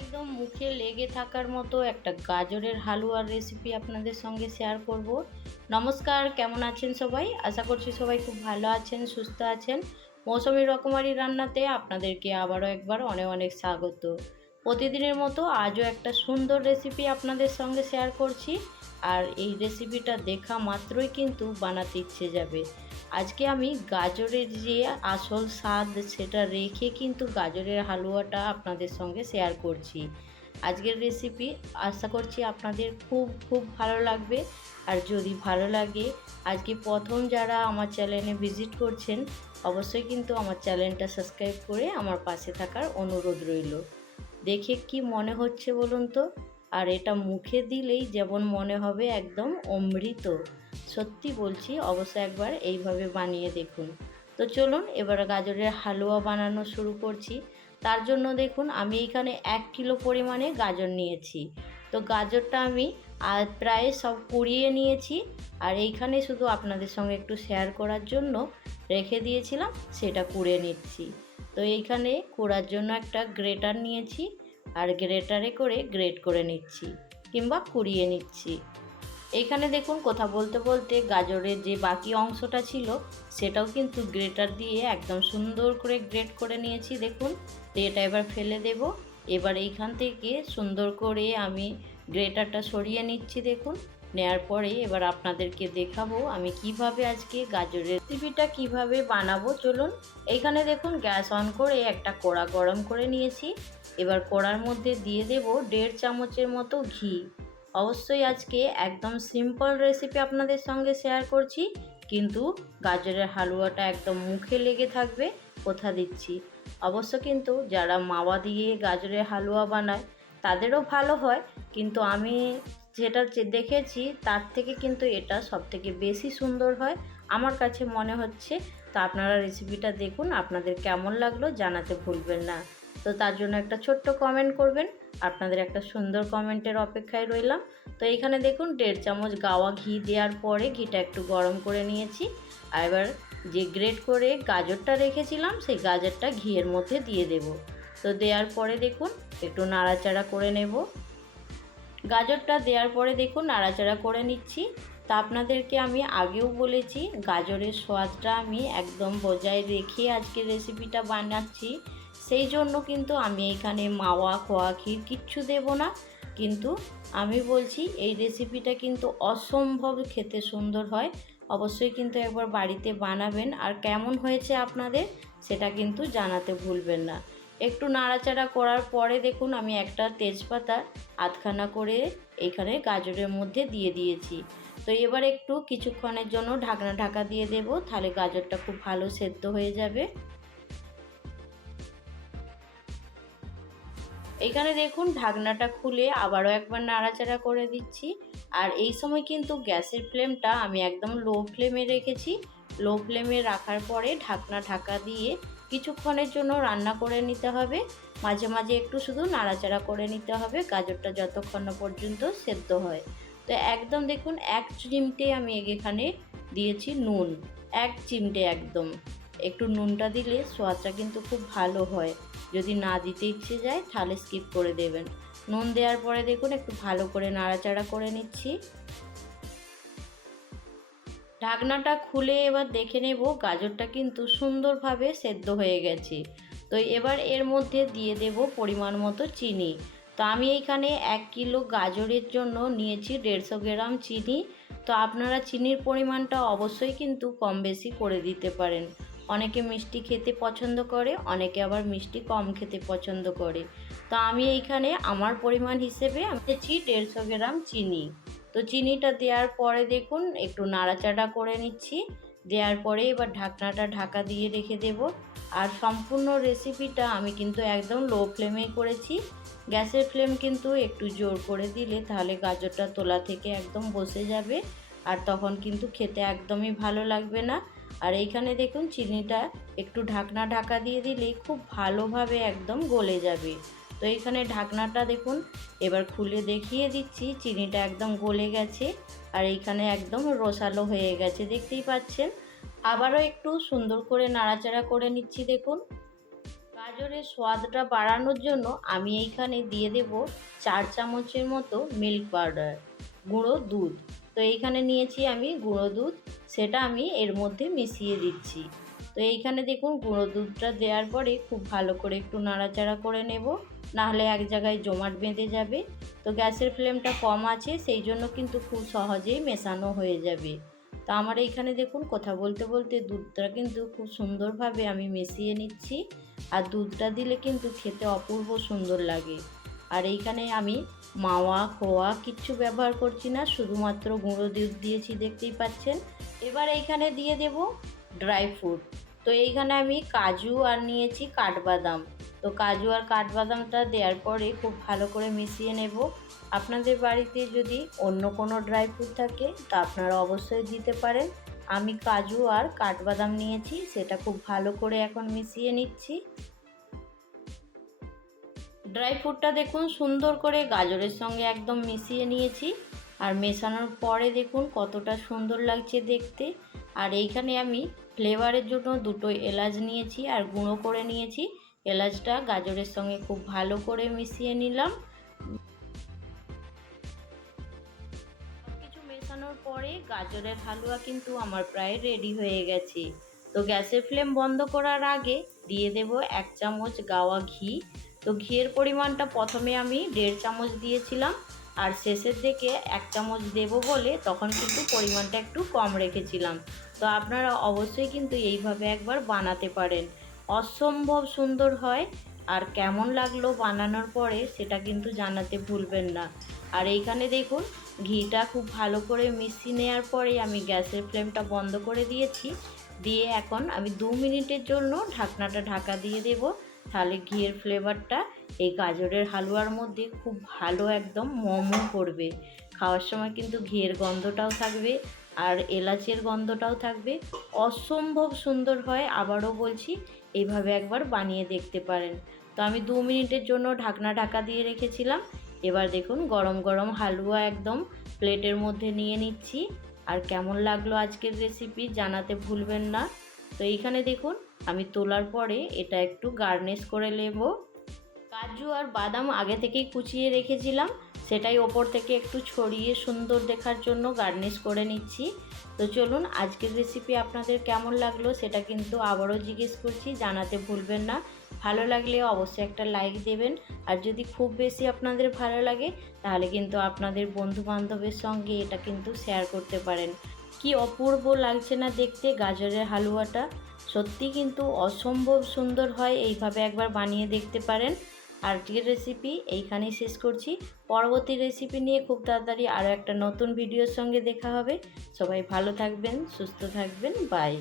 একদম মুখে লেগে থাকার মতো একটা গাজরের হালুয়ার রেসিপি আপনাদের সঙ্গে শেয়ার করব। নমস্কার, কেমন আছেন সবাই? আশা করছি সবাই খুব ভালো আছেন, সুস্থ আছেন। মৌসুমী রকমারি রান্নাতে আপনাদেরকে আবারও একবার অনেক অনেক স্বাগত। প্রতিদিনের মতো আজও একটা সুন্দর রেসিপি আপনাদের সঙ্গে শেয়ার করছি, আর এই রেসিপিটা দেখা মাত্রই কিন্তু বানাতে ইচ্ছে যাবে। আজকে আমি গাজরের যে আসল স্বাদ সেটা রেখে কিন্তু গাজরের হালুয়াটা আপনাদের সঙ্গে শেয়ার করছি। আজকের রেসিপি আশা করছি আপনাদের খুব খুব ভালো লাগবে। আর যদি ভালো লাগে, আজকে প্রথম যারা আমার চ্যানেলে ভিজিট করছেন অবশ্যই কিন্তু আমার চ্যানেলটা সাবস্ক্রাইব করে আমার পাশে থাকার অনুরোধ রইল। দেখে কি মনে হচ্ছে বলুন তো? আর এটা মুখে দিলেই যেমন মনে হবে একদম অমৃত। সত্যি বলছি, অবশ্যই একবার এইভাবে বানিয়ে দেখুন। তো চলুন এবার গাজরের হালুয়া বানানো শুরু করছি। তার জন্য দেখুন আমি এখানে 1 কিলো পরিমাণে গাজর নিয়েছি। তো গাজরটা আমি প্রায় সব কুড়িয়ে নিয়েছি, আর এইখানে শুধু আপনাদের সঙ্গে একটু শেয়ার করার জন্য রেখে দিয়েছিলাম, সেটা কুড়ে নিচ্ছি। তো এইখানে কুড়ার জন্য একটা গ্রেটার নিয়েছি, আর গ্রেটারে করে গ্রেট করে নিচ্ছি কিংবা কুড়িয়ে নিচ্ছি। এইখানে দেখুন কথা বলতে বলতে গাজরের যে বাকি অংশটা ছিল সেটাও কিন্তু গ্রেটার দিয়ে একদম সুন্দর করে গ্রেট করে নিয়েছি। দেখুন, তো এটা এবার ফেলে দেব। এবার এইখান থেকে সুন্দর করে আমি গ্রেটারটা সরিয়ে নিচ্ছি। দেখুন, নেয়ার পরে এবার আপনাদেরকে দেখাবো আমি কিভাবে আজকে গাজরের রেসিপিটা কিভাবে বানাবো। চলুন, এইখানে দেখুন গ্যাস অন করে একটা কড়া গরম করে নিয়েছি। এবার কড়ার মধ্যে দিয়ে দেব 1.5 চামচের মতো ঘি। অবশ্যই আজকে একদম সিম্পল রেসিপি আপনাদের সঙ্গে শেয়ার করছি, কিন্তু গাজরের হালুয়াটা একদম মুখে লেগে থাকবে, কথা দিচ্ছি। অবশ্য কিন্তু যারা মাওয়া দিয়ে গাজরের হালুয়া বানায় তাদেরও ভালো হয়, কিন্তু আমি যেটা দেখেছি তার থেকে কিন্তু এটা সবথেকে বেশি সুন্দর হয় আমার কাছে মনে হচ্ছে। তো আপনারা রেসিপিটা দেখুন, আপনাদের কেমন লাগলো জানাতে ভুলবেন না। তো তার জন্য একটা ছোট্ট কমেন্ট করবেন, আপনাদের একটা সুন্দর কমেন্টের অপেক্ষায় রইলাম। তো এখানে দেখুন 1.5 চামচ গাওয়া ঘি দেওয়ার পরে ঘিটা একটু গরম করে নিয়েছি। আর এবার যে গ্রেট করে গাজরটা রেখেছিলাম সেই গাজরটা ঘিয়ের মধ্যে দিয়ে দেব। তো দেওয়ার পরে দেখুন একটু নাড়াচাড়া করে নেব। গাজরটা দেওয়ার পরে দেখুন নাড়াচাড়া করে নিচ্ছি। তা আপনাদেরকে আমি আগেও বলেছি গাজরের স্বাদটা আমি একদম বজায় রেখে আজকের রেসিপিটা বানাচ্ছি। সেই জন্য কিন্তু আমি এখানে মাওয়া খোয়া ক্ষীর কিচ্ছু দেব না, কিন্তু আমি বলছি এই রেসিপিটা কিন্তু অসম্ভব খেতে সুন্দর হয়। অবশ্যই কিন্তু একবার বাড়িতে বানাবেন, আর কেমন হয়েছে আপনাদের সেটা কিন্তু জানাতে ভুলবেন না। একটু নাড়াচাড়া করার পরে দেখুন আমি একটা তেজপাতা আধখানা করে এখানে গাজরের মধ্যে দিয়ে দিয়েছি। তো এবার একটু কিছুক্ষণের জন্য ঢাকা দিয়ে দেব, তাহলে গাজরটা খুব ভালো সেদ্ধ হয়ে যাবে। এখানে দেখুন ঢাকনাটা খুলে আবারও একবার নাড়াচাড়া করে দিচ্ছি। আর এই সময় কিন্তু গ্যাসের ফ্লেমটা আমি একদম লো ফ্লেমে রেখেছি। লো ফ্লেমে রাখার পরে ঢাকা দিয়ে কিছুক্ষণের জন্য রান্না করে নিতে হবে। মাঝে মাঝে একটু শুধু নাড়াচাড়া করে নিতে হবে গাজরটা যতক্ষণ না পর্যন্ত সেদ্ধ হয়। তো একদম দেখুন 1 চিমটে আমি এখানে দিয়েছি নুন, 1 চিমটে একদম। একটু নুনটা দিলে স্বাদটা কিন্তু খুব ভালো হয়। যদি না দিতে ইচ্ছে যায় তাহলে স্কিপ করে দেবেন। নুন দেওয়ার পরে দেখুন একটু ভালো করে নাড়াচাড়া করে নিচ্ছি। ঢাকনাটা খুলে এবার দেখে নেব গাজরটা কিন্তু সুন্দরভাবে সেদ্ধ হয়ে গেছে। তো এবার এর মধ্যে দিয়ে দেব পরিমাণ মতো চিনি। তো আমি এইখানে 1 কিলো গাজরের জন্য নিয়েছি 150 গ্রাম চিনি। তো আপনারা চিনির পরিমাণটা অবশ্যই কিন্তু কম বেশি করে দিতে পারেন। অনেকে মিষ্টি খেতে পছন্দ করে, অনেকে আবার মিষ্টি কম খেতে পছন্দ করে। তো আমি এইখানে আমার পরিমাণ হিসেবে আমি দিয়েছি 150 গ্রাম চিনি। তো চিনিটা দেওয়ার পরে দেখুন একটু নাড়াচাড়া করে নিচ্ছি। দেওয়ার পরে এবার ঢাকনাটা ঢাকা দিয়ে রেখে দেব। আর সম্পূর্ণ রেসিপিটা আমি কিন্তু একদম লো ফ্লেমেই করেছি। গ্যাসের ফ্লেম কিন্তু একটু জোর করে দিলে তাহলে গাজরটা তোলা থেকে একদম বসে যাবে, আর তখন কিন্তু খেতে একদমই ভালো লাগবে না। আর এইখানে দেখুন চিনিটা একটু ঢাকা দিয়ে দিলেই খুব ভালোভাবে একদম গলে যাবে। তো এইখানে ঢাকনাটা দেখুন এবার খুলে দেখিয়ে দিচ্ছি, চিনিটা একদম গলে গেছে আর এইখানে একদম রসালো হয়ে গেছে, দেখতেই পাচ্ছেন। আবারও একটু সুন্দর করে নাড়াচাড়া করে নিচ্ছি। দেখুন গাজরের স্বাদটা বাড়ানোর জন্য আমি এইখানে দিয়ে দেব 4 চামচের মতো মিল্ক পাউডার, গুঁড়ো দুধ। তো এইখানে নিয়েছি আমি গুঁড়ো দুধ, সেটা আমি এর মধ্যে মিশিয়ে দিচ্ছি। তো এইখানে দেখুন গুঁড়ো দুধটা দেওয়ার পরে খুব ভালো করে একটু নাড়াচাড়া করে নেব, নাহলে এক জায়গায় জমাট বেঁধে যাবে। তো গ্যাসের ফ্লেমটা কম আছে, সেই জন্য কিন্তু খুব সহজেই মেশানো হয়ে যাবে। তো আমার এইখানে দেখুন কথা বলতে বলতে দুধটা কিন্তু খুব সুন্দরভাবে আমি মিশিয়ে নিচ্ছি। আর দুধটা দিলে কিন্তু খেতে অপূর্ব সুন্দর লাগে। আর এইখানে আমি মাওয়া খোয়া কিচ্ছু ব্যবহার করছি না, শুধুমাত্র গুঁড়ো দুধ দিয়েছি, দেখতেই পাচ্ছেন। এবার এইখানে দিয়ে দেব ড্রাই ফ্রুট। তো এইখানে আমি কাজু আর নিয়েছি কাঠবাদাম। তো কাজু আর কাঠবাদামটা দেওয়ার পরে খুব ভালো করে মিশিয়ে নেব। আপনাদের বাড়িতে যদি অন্য কোনো ড্রাই ফ্রুট থাকে তা আপনারা অবশ্যই দিতে পারেন। আমি কাজু আর কাঠবাদাম নিয়েছি, সেটা খুব ভালো করে এখন মিশিয়ে নিচ্ছি। ড্রাই ফ্রুটটা দেখুন সুন্দর করে গাজরের সঙ্গে একদম মিশিয়ে নিয়েছি। আর মেশানোর পরে দেখুন কতটা সুন্দর লাগছে দেখতে। আর এইখানে আমি ফ্লেভারের জন্য দুটো এলাচ নিয়েছি আর গুঁড়ো করে নিয়েছি। এলাচটা গাজরের সঙ্গে খুব ভালো করে মিশিয়ে নিলাম। কিছু মেশানোর পরে গাজরের হালুয়া কিন্তু আমার প্রায় রেডি হয়ে গেছে। তো গ্যাসের ফ্লেম বন্ধ করার আগে দিয়ে দেব 1 চামচ গাওয়া ঘি। তো ঘিয়ের পরিমাণটা প্রথমে আমি 1.5 চামচ দিয়েছিলাম, আর শেষের দিকে 1 চামচ দেব বলে তখন কিন্তু পরিমাণটা একটু কম রেখেছিলাম। তো আপনারা অবশ্যই কিন্তু এইভাবে একবার বানাতে পারেন, অসম্ভব সুন্দর হয়। আর কেমন লাগলো বানানোর পরে সেটা কিন্তু জানাতে ভুলবেন না। আর এইখানে দেখুন ঘিটা খুব ভালো করে মিশিয়ে নেওয়ার পরে আমি গ্যাসের ফ্লেমটা বন্ধ করে দিয়েছি। দিয়ে এখন আমি 2 মিনিটের জন্য ঢাকনাটা ঢাকা দিয়ে দেব। তাহলে ঘিয়ের ফ্লেভারটা এই গাজরের হালুয়ার মধ্যে খুব ভালো একদম মোমো করবে। খাওয়ার সময় কিন্তু ঘিয়ের গন্ধটাও থাকবে আর এলাচের গন্ধটাও থাকবে, অসম্ভব সুন্দর হয়। আবারও বলছি, এইভাবে একবার বানিয়ে দেখতে পারেন। তো আমি 2 মিনিটের জন্য ঢাকনা ঢাকা দিয়ে রেখেছিলাম। এবার দেখুন গরম গরম হালুয়া একদম প্লেটের মধ্যে নিয়ে নিচ্ছি। আর কেমন লাগলো আজকের রেসিপি জানাতে ভুলবেন না। তো এইখানে দেখুন আমি তোলার পরে এটা একটু গার্নিশ করে নেব। কাজু আর বাদাম আগে থেকেই কুচিয়ে রেখেছিলাম, সেটাই ওপর থেকে একটু ছড়িয়ে সুন্দর দেখার জন্য গার্নিশ করে নিচ্ছি। তো চলুন আজকের রেসিপি আপনাদের কেমন লাগলো সেটা কিন্তু আবারও জিজ্ঞেস করছি, জানাতে ভুলবেন না। ভালো লাগলে অবশ্যই একটা লাইক দেবেন। আর যদি খুব বেশি আপনাদের ভালো লাগে তাহলে কিন্তু আপনাদের বন্ধু বান্ধবের সঙ্গে এটা কিন্তু শেয়ার করতে পারেন। কি অপূর্ব লাগছে না দেখতে গাজরের হালুয়াটা, সত্যি কিন্তু অসম্ভব সুন্দর হয়। এইভাবে একবার বানিয়ে দেখতে পারেন। আজকের রেসিপি এইখানেই শেষ করছি। পরবর্তী রেসিপি নিয়ে খুব তাড়াতাড়ি আরও একটা নতুন ভিডিওর সঙ্গে দেখা হবে। সবাই ভালো থাকবেন, সুস্থ থাকবেন, বাই।